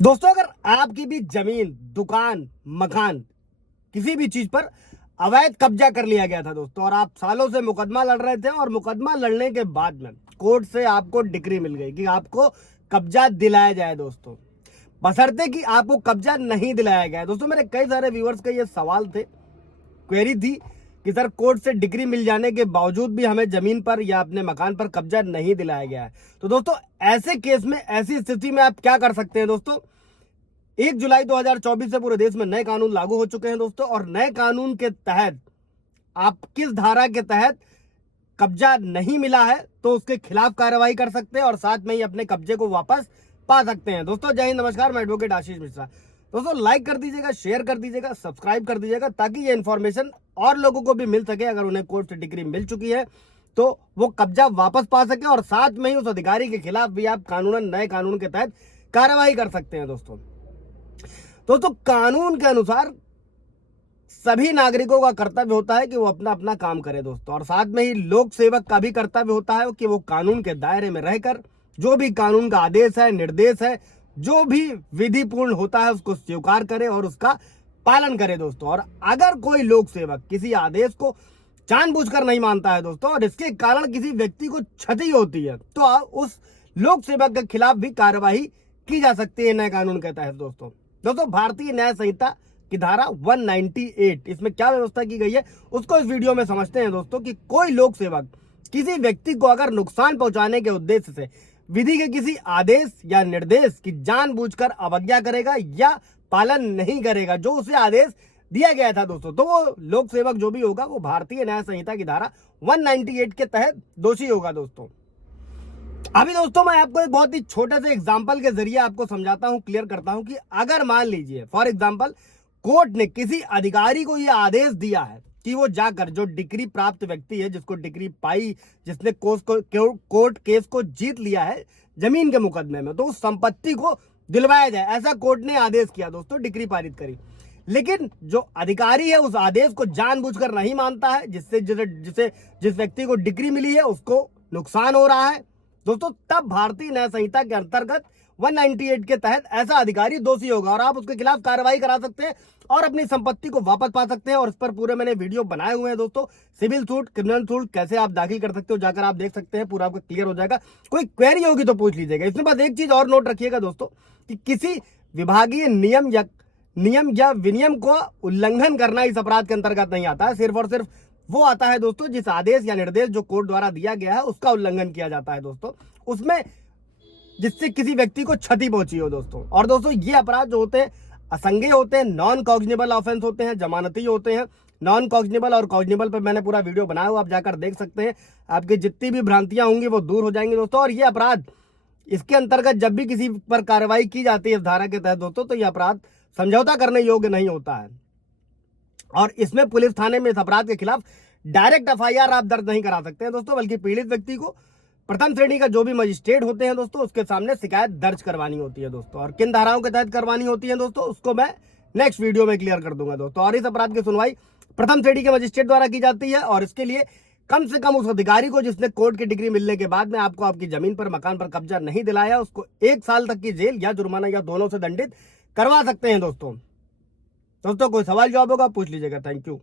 दोस्तों, अगर आपकी भी जमीन, दुकान, मकान, किसी भी चीज पर अवैध कब्जा कर लिया गया था दोस्तों, और आप सालों से मुकदमा लड़ रहे थे, और मुकदमा लड़ने के बाद में कोर्ट से आपको डिक्री मिल गई कि आपको कब्जा दिलाया जाए दोस्तों, बशर्ते कि आपको कब्जा नहीं दिलाया गया। दोस्तों, मेरे कई सारे व्यूअर्स का ये सवाल थे, क्वेरी थी कि सर कोर्ट से डिग्री मिल जाने के बावजूद भी हमें जमीन पर या अपने मकान पर कब्जा नहीं दिलाया गया है। तो दोस्तों, ऐसे केस में, ऐसी स्थिति में आप क्या कर सकते हैं दोस्तों? 1 जुलाई 2024 से पूरे देश में नए कानून लागू हो चुके हैं दोस्तों, और नए कानून के तहत आप किस धारा के तहत कब्जा नहीं मिला है तो उसके खिलाफ कार्रवाई कर सकते हैं, और साथ में ही अपने कब्जे को वापस पा सकते हैं। दोस्तों, जय हिंद, नमस्कार, मैं एडवोकेट आशीष मिश्रा। दोस्तों, लाइक कर दीजिएगा, शेयर कर दीजिएगा, सब्सक्राइब कर दीजिएगा, ताकि ये इन्फॉर्मेशन और लोगों को भी मिल सके। अगर उन्हें कोर्ट से डिग्री मिल चुकी है तो वो कब्जा वापस पा सके, और साथ में ही उस अधिकारी के खिलाफ भी आप कानूनन, नए कानून के तहत कार्रवाई कर सकते हैं। दोस्तों, कानून के अनुसार सभी नागरिकों का कर्तव्य होता है कि वो अपना अपना काम करे दोस्तों, और साथ में ही लोक सेवक का भी कर्तव्य होता है कि वो कानून के दायरे में रहकर जो भी कानून का आदेश है, निर्देश है, जो भी विधिपूर्ण होता है उसको स्वीकार करे और उसका पालन करे दोस्तों। और अगर कोई लोक सेवक किसी आदेश को जानबूझकर नहीं मानता है दोस्तों, और इसके कारण किसी व्यक्ति को क्षति होती है, तो उस लोक सेवक के खिलाफ भी कार्यवाही की जा सकती है नए कानून के तहत दोस्तों, भारतीय न्याय संहिता की धारा 198, इसमें क्या व्यवस्था की गई है उसको इस वीडियो में समझते हैं दोस्तों। कि कोई लोक सेवक किसी व्यक्ति को अगर नुकसान पहुंचाने के उद्देश्य से विधि के किसी आदेश या निर्देश की जानबूझकर अवज्ञा करेगा या पालन नहीं करेगा, जो उसे आदेश दिया गया था दोस्तों, तो वो लोक सेवक जो भी होगा वो भारतीय न्याय संहिता की धारा 198 के तहत दोषी होगा दोस्तों। अभी दोस्तों, मैं आपको एक बहुत ही छोटे से एग्जांपल के जरिए आपको समझाता हूं, क्लियर करता हूं कि अगर मान लीजिए फॉर एग्जांपल कोर्ट ने किसी अधिकारी को यह आदेश दिया है कि वो जाकर, जो डिग्री प्राप्त व्यक्ति है, जिसको डिग्री पाई, जिसने कोर्ट केस को जीत लिया है जमीन के मुकदमे में, तो उस संपत्ति को दिलवाया जाए, ऐसा कोर्ट ने आदेश किया दोस्तों, डिग्री पारित करी। लेकिन जो अधिकारी है उस आदेश को जानबूझकर नहीं मानता है, जिस व्यक्ति को डिग्री मिली है उसको नुकसान हो रहा है दोस्तों, तब भारतीय न्याय संहिता के अंतर्गत 198 के तहत ऐसा अधिकारी दोषी होगा, और आप उसके खिलाफ कार्रवाई करा सकते हैं और अपनी संपत्ति को वापस पा सकते हैं। और इस पर पूरे मैंने वीडियो बनाए हुए हैं दोस्तों, सिविल सूट, क्रिमिनल सूट कैसे आप दाखिल कर सकते हो, जाकर आप देख सकते हैं, पूरा आपको क्लियर हो जाएगा। कोई क्वेरी होगी तो पूछ लीजिएगा। इसमें बस एक चीज और नोट रखिएगा दोस्तों, कि किसी विभागीय नियम या विनियम को उल्लंघन करना इस अपराध के अंतर्गत नहीं आता है। सिर्फ और सिर्फ वो आता है दोस्तों जिस आदेश या निर्देश जो कोर्ट द्वारा दिया गया है उसका उल्लंघन किया जाता है दोस्तों, उसमें जिससे किसी व्यक्ति को क्षति पहुंची हो दोस्तों। और दोस्तों, ये अपराध जो होते हैं असंज्ञेय होते हैं, नॉन कॉग्निबल ऑफेंस होते हैं, जमानती होते हैं। नॉन कॉग्निबल और कॉग्निबल पर मैंने पूरा वीडियो बनाया हुआ, आप जाकर देख सकते हैं। आपकी जितनी भी भ्रांतियां होंगी वो दूर हो जाएंगी दोस्तों। और ये अपराध, इसके अंतर्गत जब भी किसी पर कार्रवाई की जाती है इस धारा के तहत दोस्तों, तो यह अपराध समझौता करने योग्य नहीं होता है, और इसमें पुलिस थाने में इस अपराध के खिलाफ डायरेक्ट एफआईआर आप दर्ज नहीं करा सकते हैं दोस्तों, बल्कि पीड़ित व्यक्ति को प्रथम श्रेणी का जो भी मजिस्ट्रेट होते हैं दोस्तों, उसके सामने शिकायत दर्ज करवानी होती है दोस्तों। और किन धाराओं के तहत करवानी होती है दोस्तों, उसको मैं नेक्स्ट वीडियो में क्लियर कर दूंगा दोस्तों। और इस अपराध की सुनवाई प्रथम श्रेणी के मजिस्ट्रेट द्वारा की जाती है, और इसके लिए कम से कम उस अधिकारी को जिसने कोर्ट की डिग्री मिलने के बाद में आपको आपकी जमीन पर, मकान पर कब्जा नहीं दिलाया, उसको 1 साल तक की जेल या जुर्माना या दोनों से दंडित करवा सकते हैं दोस्तों। कोई सवाल जवाब होगा पूछ लीजिएगा। Thank you.